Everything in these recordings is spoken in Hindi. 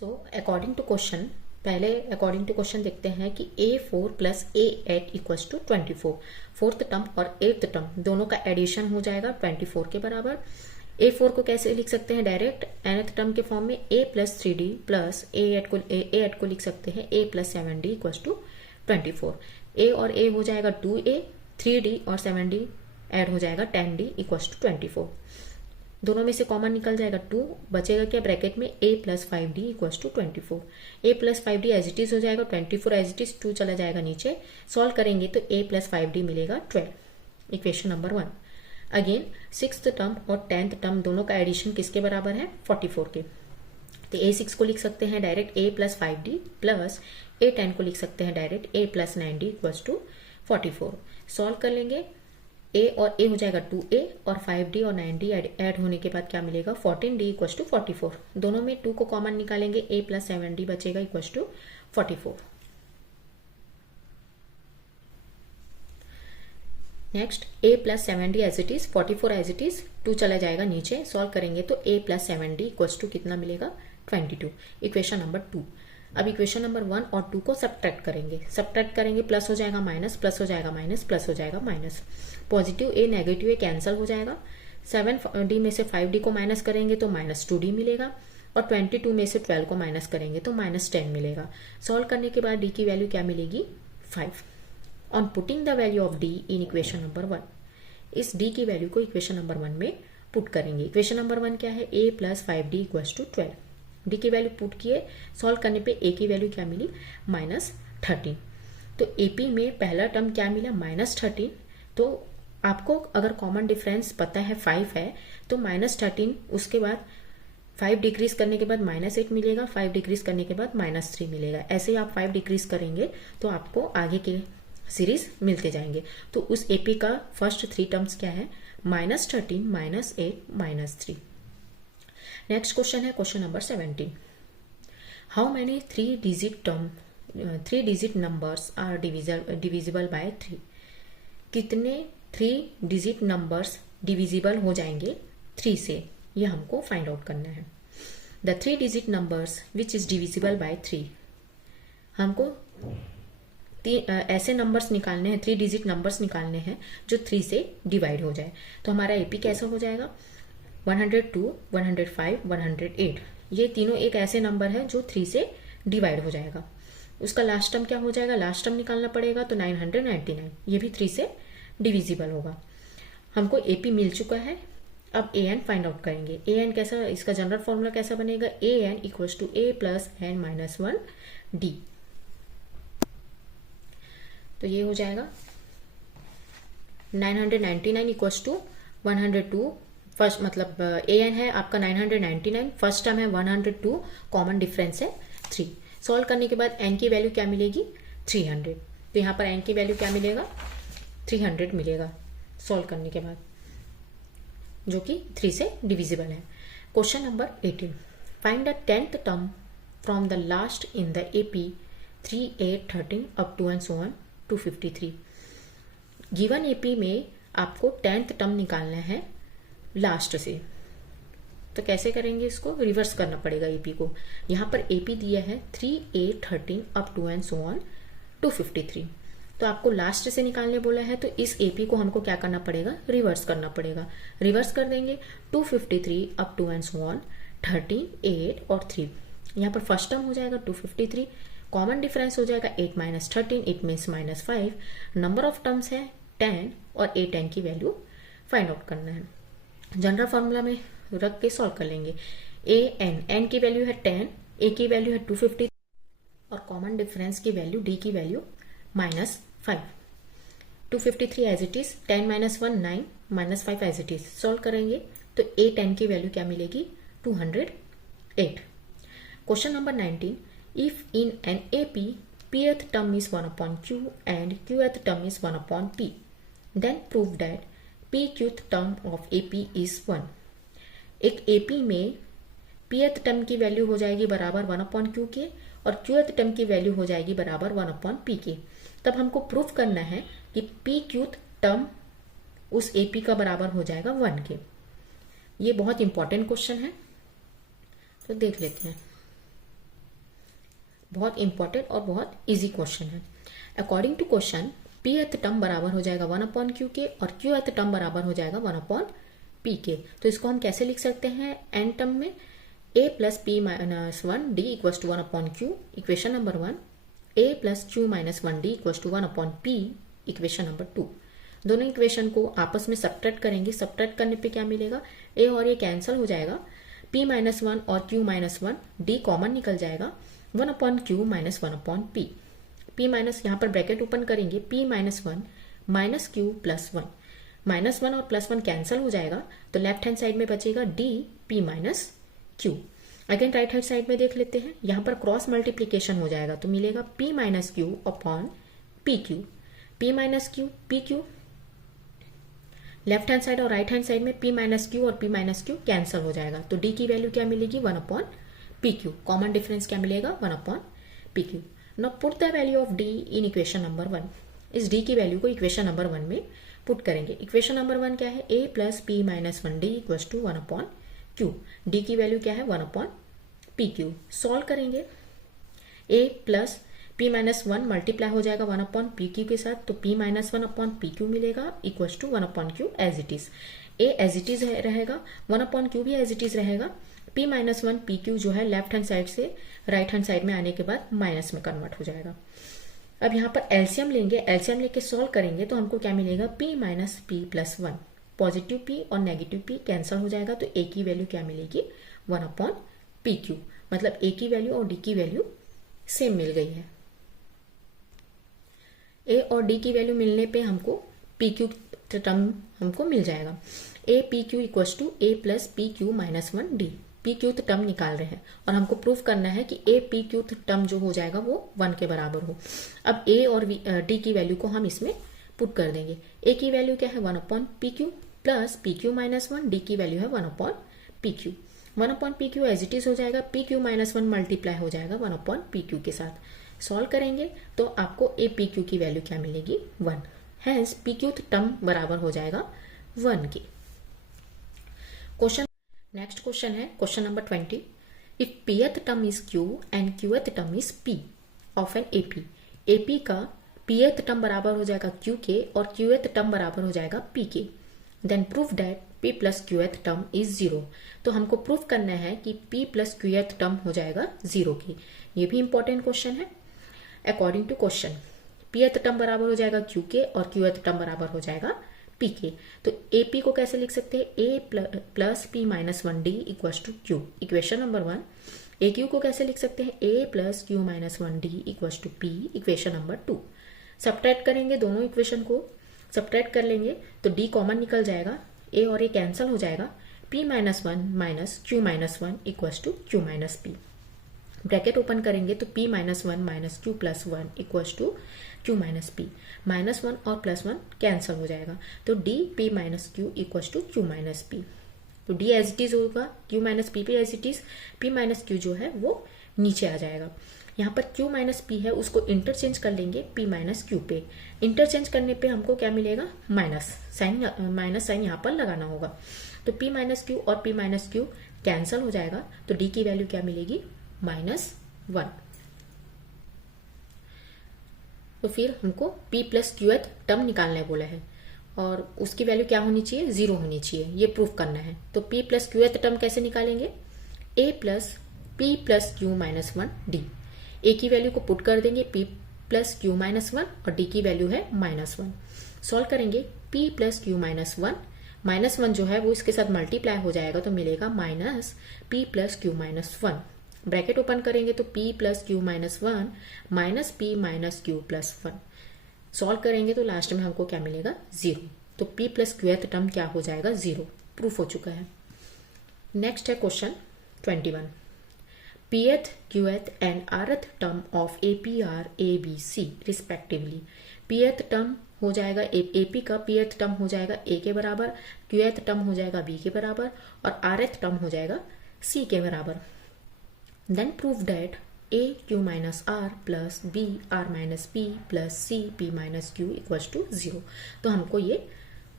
सो अकॉर्डिंग टू क्वेश्चन, पहले अकॉर्डिंग टू क्वेश्चन देखते हैं कि A4 plus A8 equals to 24। Fourth term और एट्थ टर्म दोनों का एडिशन हो जाएगा 24 के बराबर। A4 को कैसे लिख सकते हैं डायरेक्ट nth टर्म के फॉर्म में A plus 3D plus A8 को लिख सकते हैं A plus 7D equals to 24। A और A हो जाएगा 2A, 3D और 7D ऐड हो जाएगा 10D इक्वल्स टू 24। दोनों में से कॉमन निकल जाएगा 2, बचेगा क्या ब्रैकेट में A plus 5D equals to 24। A plus 5D as it is हो जाएगा 24 एज इट इज, 2 चला जाएगा नीचे, सॉल्व करेंगे तो A प्लस 5D मिलेगा 12। Equation number 1। Again sixth term और 10th टर्म दोनों का एडिशन किसके बराबर है 44 के। तो A6 को लिख सकते हैं direct A plus 5D plus A10 को लिख सकते हैं direct A plus 9D equals to 44। Solve कर लेंगे, A और A हो जाएगा 2A और 5D और 9D ऐड होने के बाद क्या मिलेगा 14D इक्वल्स टू 44। दोनों में 2 को कॉमन निकालेंगे, A प्लस 7D बचेगा equals to 44। Next A plus 7D as it is, 44 as it is, 2 चला जाएगा नीचे, सॉल्व करेंगे तो A plus 7D equals to कितना मिलेगा 22। Equation number 2। अब इक्वेशन नंबर 1 और 2 को सब्ट्रैक्ट करेंगे, प्लस हो जाएगा माइनस, प्लस हो जाएगा माइनस, प्लस हो जाएगा minus. Positive A negative A cancel हो जाएगा। 7D में से 5D को माइनस करेंगे तो माइनस 2D मिलेगा और 22 में से 12 को माइनस करेंगे तो माइनस 10 मिलेगा। सॉल्व करने के बाद D की वैल्यू क्या मिलेगी 5। On putting the value of D in equation number 1, इस D की वैल्यू को इक्वेशन नंबर 1 में पुट करेंगे। इक्वेशन नंबर 1 क्या है A plus 5D equals to 12। D की वैल्यू पुट किए, सॉल्व करने पे ए की वैल्यू क्या मिली -13। तो एपी में पहला टर्म क्या मिला -13। तो आपको अगर कॉमन डिफरेंस पता है 5 है तो -13, उसके बाद 5 डिक्रीज करने के बाद -8 मिलेगा, 5 डिक्रीज करने के बाद -3 मिलेगा। ऐसे ही आप 5 डिक्रीज करेंगे तो आपको आगे के सीरीज मिलते जाएंगे। तो उस एपी का फर्स्ट 3 टर्म्स क्या है -13, -8, -3। नेक्स्ट क्वेश्चन है question number 17। How many 3 digit numbers are divisible by 3। कितने 3 डिजिट नंबर्स डिविजिबल हो जाएंगे 3 से, ये हमको फाइंड आउट करना है। The 3 digit numbers which is divisible by 3। हमको ऐसे नंबर्स निकालने हैं, 3 डिजिट नंबर्स निकालने हैं जो 3 से डिवाइड हो जाए। तो हमारा एपी कैसा हो जाएगा 102, 105, 108। ये तीनों एक ऐसे नंबर है जो 3 से डिवाइड हो जाएगा। उसका लास्ट टर्म क्या हो जाएगा, लास्ट टर्म निकालना पड़ेगा तो 999, ये भी 3 से डिविजिबल होगा। हमको एपी मिल चुका है, अब an फाइंड आउट करेंगे। an कैसा, इसका जनरल फॉर्मूला कैसा बनेगा an equals to a plus n minus 1d। तो ये हो जाएगा 999 इक्वल्स टू 102। फर्स्ट मतलब an है आपका 999, फर्स्ट टर्म है 102, कॉमन डिफरेंस है 3। सॉल्व करने के बाद n की वैल्यू क्या मिलेगी 300। तो यहाँ पर n की वैल्यू क्या मिलेगा 300 मिलेगा सॉल्व करने के बाद, जो कि 3 से डिविजिबल है। Question number 18। Find the 10th term from the last in the AP 3, 8, 13 up to and so on 253। Given AP में आपको 10th टर्म निकालना है लास्ट से। तो कैसे करेंगे, इसको रिवर्स करना पड़ेगा एपी को। यहाँ पर एपी दिया है 3, 8, 13 up to and so on 253। तो आपको लास्ट से निकालने बोला है तो इस एपी को हमको क्या करना पड़ेगा, रिवर्स करना पड़ेगा। रिवर्स कर देंगे 253 up to and so on 13, 8 और 3। यहाँ पर फर्स्ट टर्म हो जाएगा 253, कॉमन डिफरेंस हो जाएगा 8 minus 13, 8 means -5। Number of terms है 10 और A10 की वैल्यू फाइंड आउट करना है। जनरल फॉर्मूला में रख के सॉल्व कर लेंगे। n की वैल्यू है 10, a की वैल्यू है 250 और कॉमन डिफरेंस की वैल्यू d की value -5। 253 as it is, 10 minus 1 9, -5 as it is. Solve करेंगे तो A10 की वैल्यू क्या मिलेगी 208। Question number 19। If in an AP pth term is 1/q and qth term is 1/p, then prove that pqth term of AP is 1। एक AP में pth टर्म की वैल्यू हो जाएगी बराबर 1/q के और qth टर्म की वैल्यू हो जाएगी बराबर 1/p के। तब हमको प्रूफ करना है कि pqth टर्म उस AP का बराबर हो जाएगा 1 के। ये बहुत इंपॉर्टेंट क्वेश्चन है, तो देख लेते हैं। बहुत इंपॉर्टेंट और बहुत इजी क्वेश्चन है। According to question P th term बराबर हो जाएगा 1/q के और क्यू एथ टर्म बराबर हो जाएगा 1/p के। तो इसको हम कैसे लिख सकते हैं एन टर्म में, a plus P minus 1 D equals to 1/q equation number 1, a plus Q minus 1 D equals to 1/p equation number 2। दोनों इक्वेशन को आपस में सब्ट्रैक्ट करेंगे। सब्ट्रैक्ट करने पे क्या मिलेगा, a और ये कैंसिल हो जाएगा, p माइनस 1 और q माइनस 1 d कॉमन निकल जाएगा, 1/q minus 1/p। p minus यहाँ पर ब्रैकेट ओपन करेंगे, p minus 1 minus q plus 1, minus 1 और प्लस 1 कैंसिल हो जाएगा, तो लेफ्ट हैंड साइड में बचेगा d p minus q। Again right hand side में देख लेते हैं, यहाँ पर क्रॉस मल्टीप्लीकेशन हो जाएगा तो मिलेगा p minus Q upon P Q, p minus Q P Q. Left hand side और राइट हैंड साइड में p माइनस क्यू और p माइनस क्यू कैंसिल हो जाएगा, तो d की वैल्यू क्या मिलेगी 1/pq। कॉमन डिफरेंस क्या मिलेगा 1/pq। Now put the value of d in equation number 1। इस d की वैल्यू को इक्वेशन नंबर 1 में पुट करेंगे। इक्वेशन नंबर 1 क्या है, a plus P minus 1 D equal to 1/q। d की वैल्यू क्या है 1/pq। सॉल्व करेंगे, a plus p minus 1 multiply हो जाएगा 1/pq के साथ, तो p माइनस 1/pq मिलेगा equal to 1/q as it is. a as it is रहेगा, 1/q भी एज इट इज रहेगा। p माइनस 1 pq जो है लेफ्ट हैंड साइड से राइट हैंड साइड में आने के बाद माइनस में कन्वर्ट हो जाएगा। अब यहाँ पर एलसीएम लेंगे, एलसीएम लेके सॉल्व करेंगे तो हमको क्या मिलेगा, p minus p plus 1। Positive p और नेगेटिव p कैंसिल हो जाएगा, तो a की वैल्यू क्या मिलेगी 1/pq। मतलब a की वैल्यू और d की वैल्यू सेम मिल गई है। a और d की वैल्यू मिलने पे हमको pq टर्म हमको मिल जाएगा। a pq equal to a plus P Q minus 1 D. pq term निकाल रहे हैं और हमको प्रूफ करना है कि a pq टर्म जो हो जाएगा वो 1 के बराबर हो। अब a और d की वैल्यू को हम इसमें पुट कर देंगे। a की वैल्यू क्या है 1/pq plus pq minus 1, d की वैल्यू है 1/pq। 1/pq as it is हो जाएगा, pq माइनस 1 मल्टीप्लाई हो जाएगा 1/pq के साथ। सॉल्व करेंगे तो आपको a pq की वैल्यू क्या मिलेगी 1। हैंस pq टर्म बराबर हो जाएगा 1 के। क्वेश्चन नेक्स्ट क्वेश्चन है question number 20। If pth term is q and qth term is p of an AP, AP का pth टर्म बराबर हो जाएगा q के और qth टर्म बराबर हो जाएगा p के, then proof that p plus qth term is 0। तो हमको प्रूफ करना है कि p प्लस qth टर्म हो जाएगा 0 के। ये भी इंपॉर्टेंट क्वेश्चन है। According to question pth term बराबर हो जाएगा q के और qth टर्म बराबर हो जाएगा p के। तो AP को कैसे लिख सकते हैं, a plus p minus 1 D equal to q equation number 1। AQ को कैसे लिख सकते हैं, a plus q minus 1 D equal to p equation number 2। Subtract करेंगे, दोनों इक्वेशन को सब्ट्रैक्ट कर लेंगे तो d कॉमन निकल जाएगा, a और a कैंसिल हो जाएगा, p minus 1 minus q minus 1 equal to q minus p। Bracket open करेंगे तो p minus 1 minus q plus 1 equal to q minus p। Minus 1 और प्लस 1 कैंसिल हो जाएगा, तो d p minus q equal to q minus p। तो d एज इट इज होगा, q माइनस p पे as it is, p minus q जो है वो नीचे आ जाएगा। यहाँ पर q माइनस p है, उसको इंटरचेंज कर लेंगे p माइनस q पे। इंटरचेंज करने पे हमको क्या मिलेगा, माइनस साइन यहाँ पर लगाना होगा। तो p माइनस q और p माइनस q कैंसिल हो जाएगा, तो d की वैल्यू क्या मिलेगी -1। तो फिर हमको p प्लस qth टर्म निकालने बोला है और उसकी वैल्यू क्या होनी चाहिए, 0 होनी चाहिए, ये प्रूफ करना है। तो p प्लस qth टर्म कैसे निकालेंगे, a plus p plus q minus 1 D. a की वैल्यू को पुट कर देंगे, p प्लस q माइनस 1 और d की वैल्यू है -1। सॉल्व करेंगे, p plus q minus 1, minus 1 जो है वो इसके साथ मल्टीप्लाई हो जाएगा तो मिलेगा minus p plus q minus 1। Bracket open करेंगे तो p plus Q minus 1 minus p minus Q plus 1। Solve करेंगे तो लास्ट में हमको क्या मिलेगा 0। तो p प्लस qth टर्म क्या हो जाएगा 0, प्रूफ हो चुका है। नेक्स्ट है question 21। pth qth and rth term of AP are ABC respectively. pth term हो जाएगा AP का pth टर्म हो जाएगा a के बराबर, qth टर्म हो जाएगा b के बराबर और rth टर्म हो जाएगा c के बराबर। Then prove that a q minus r plus b r minus p plus c p minus q equals to 0। तो हमको ये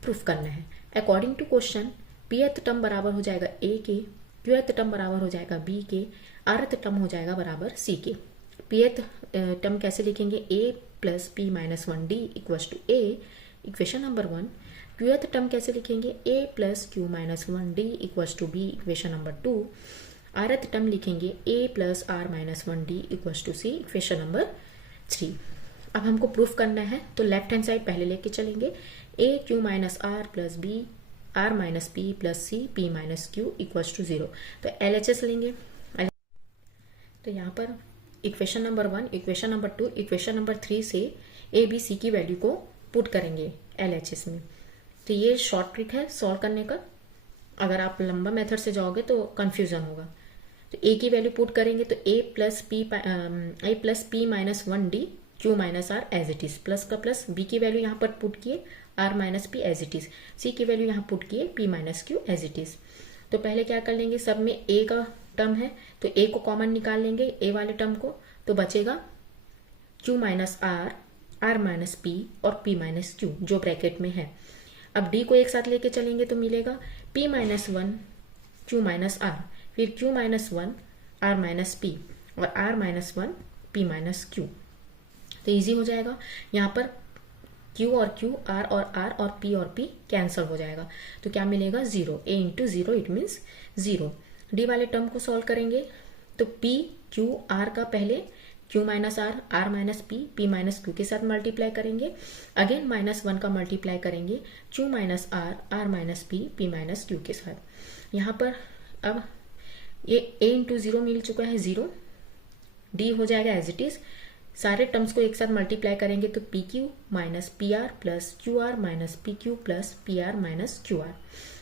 प्रूफ करना है। According to question pth term बराबर हो जाएगा a के, qth टर्म बराबर हो जाएगा b के, rth टर्म हो जाएगा बराबर c के। pth टर्म कैसे लिखेंगे, a plus P minus one D equals to a, equation number 1। qth term कैसे लिखेंगे, a plus Q minus one D equals to b, equation number 2। rth term लिखेंगे a plus r minus one D equals to c, equation number 3। अब हमको प्रूफ करना है तो लेफ्ट हैंड साइड पहले लेके चलेंगे, a Q minus R plus B R minus P plus C P minus Q equals to 0। तो LHS लेंगे। तो यहाँ पर equation number 1, equation number 2, equation number 3 से ए बी सी की वैल्यू को पुट करेंगे LHS में। तो ये शॉर्ट ट्रिक है सॉल्व करने का, अगर आप लंबा मेथड से जाओगे तो कंफ्यूजन होगा। तो ए की वैल्यू पुट करेंगे तो a plus P minus one D Q minus R as it is, plus का प्लस, बी की वैल्यू यहाँ पर पुट किए R minus P as it is, C की वैल्यू यहाँ पुट किए P minus Q as it is. तो पहले क्या कर लेंगे, सब में ए का टर्म है तो ए को कॉमन निकाल लेंगे, ए वाले टर्म को, तो बचेगा Q minus R, R minus P और पी माइनस क्यू जो ब्रैकेट में है। अब डी को एक साथ लेके चलेंगे तो मिलेगा P minus one Q minus R, फिर Q minus one R minus P और R minus one P minus Q. तो इजी हो जाएगा, यहाँ पर Q और Q, R और P और P कैंसल हो जाएगा। तो क्या मिलेगा 0, a into 0 it means 0। D वाले टर्म को सॉल्व करेंगे तो P Q R का पहले Q minus R, R minus P, P minus Q के साथ मल्टीप्लाई करेंगे, अगेन -1 का मल्टीप्लाई करेंगे Q minus R, R minus P, P minus Q के साथ। यहाँ पर अब ये a इंटू 0 मिल चुका है 0, डी हो जाएगा एज इट इज। सारे टर्म्स को एक साथ मल्टीप्लाई करेंगे तो P Q minus P R plus Q R minus P Q plus P R minus Q R,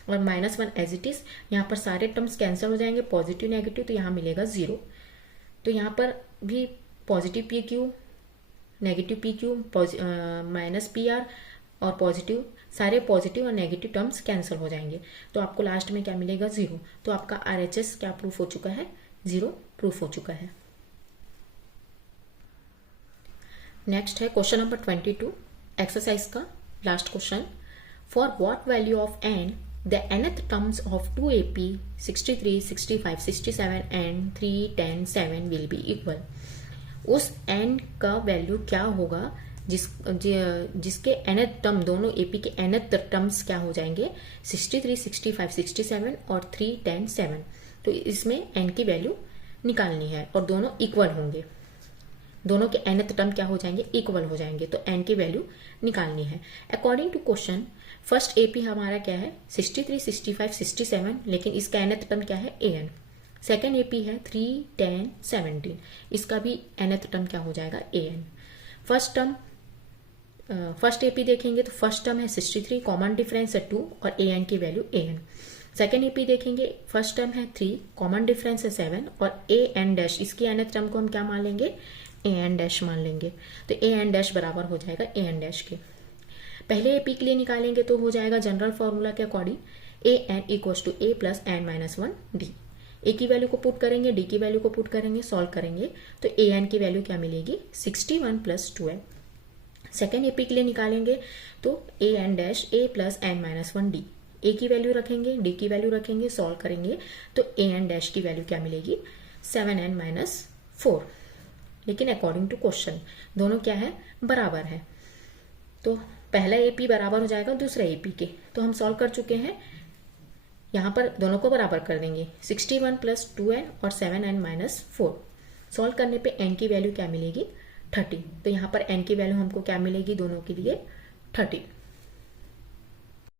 और -1 एज इट इज। यहाँ पर सारे टर्म्स कैंसिल हो जाएंगे, पॉजिटिव नेगेटिव, तो यहाँ मिलेगा 0। तो यहाँ पर भी positive P Q, negative P Q, minus P R और पॉजिटिव, सारे पॉजिटिव और नेगेटिव टर्म्स कैंसिल हो जाएंगे। तो आपको लास्ट में क्या मिलेगा 0। तो आपका RHS क्या प्रूफ हो चुका है, 0 प्रूफ हो चुका है। नेक्स्ट है क्वेश्चन नंबर 22 एक्सरसाइज का last question. For what value of n the nth terms of 2AP 63, 65, 67 and 3, 10, 7 will be equal. उस n का वैल्यू क्या होगा जिसके nth टर्म, दोनों AP के nth टर्म्स क्या हो जाएंगे 63, 65, 67 और 3, 10, 7। तो इसमें n की वैल्यू निकालनी है और दोनों इक्वल होंगे, दोनों के nth टर्म क्या हो जाएंगे, इक्वल हो जाएंगे, तो n की वैल्यू निकालनी है। According to question first AP हमारा क्या है 63, 65, 67, लेकिन इसका nth टर्म क्या है an। सेकेंड AP है 3, 10, 17, इसका भी nth टर्म क्या हो जाएगा an। फर्स्ट AP देखेंगे तो फर्स्ट टर्म है 63, कॉमन डिफरेंस है 2 और an की वैल्यू an। सेकेंड AP देखेंगे फर्स्ट टर्म है 3, कॉमन डिफरेंस है 7 और an डैश, इसकी nth टर्म को हम क्या मान लेंगे an डैश मान लेंगे। तो an डैश बराबर हो जाएगा an डैश के। पहले AP के लिए निकालेंगे तो हो जाएगा जनरल फॉर्मूला के according an equals to a plus n minus 1 D. A की वैल्यू को पुट करेंगे, डी की वैल्यू को पुट करेंगे, सॉल्व करेंगे तो an की वैल्यू क्या मिलेगी 61 प्लस 12। सेकेंड AP के लिए निकालेंगे तो an dash a plus n minus 1 D. A की वैल्यू रखेंगे, डी की वैल्यू रखेंगे, सॉल्व करेंगे तो an डैश की वैल्यू क्या मिलेगी 7n माइनस 4। लेकिन अकॉर्डिंग टू क्वेश्चन दोनों क्या है, बराबर है। तो पहला AP बराबर हो जाएगा दूसरा AP के, तो हम सॉल्व कर चुके हैं। यहाँ पर दोनों को बराबर कर देंगे 61 प्लस 2n और 7n माइनस 4। सॉल्व करने पे n की वैल्यू क्या मिलेगी 30। तो यहाँ पर n की वैल्यू हमको क्या मिलेगी दोनों के लिए 30।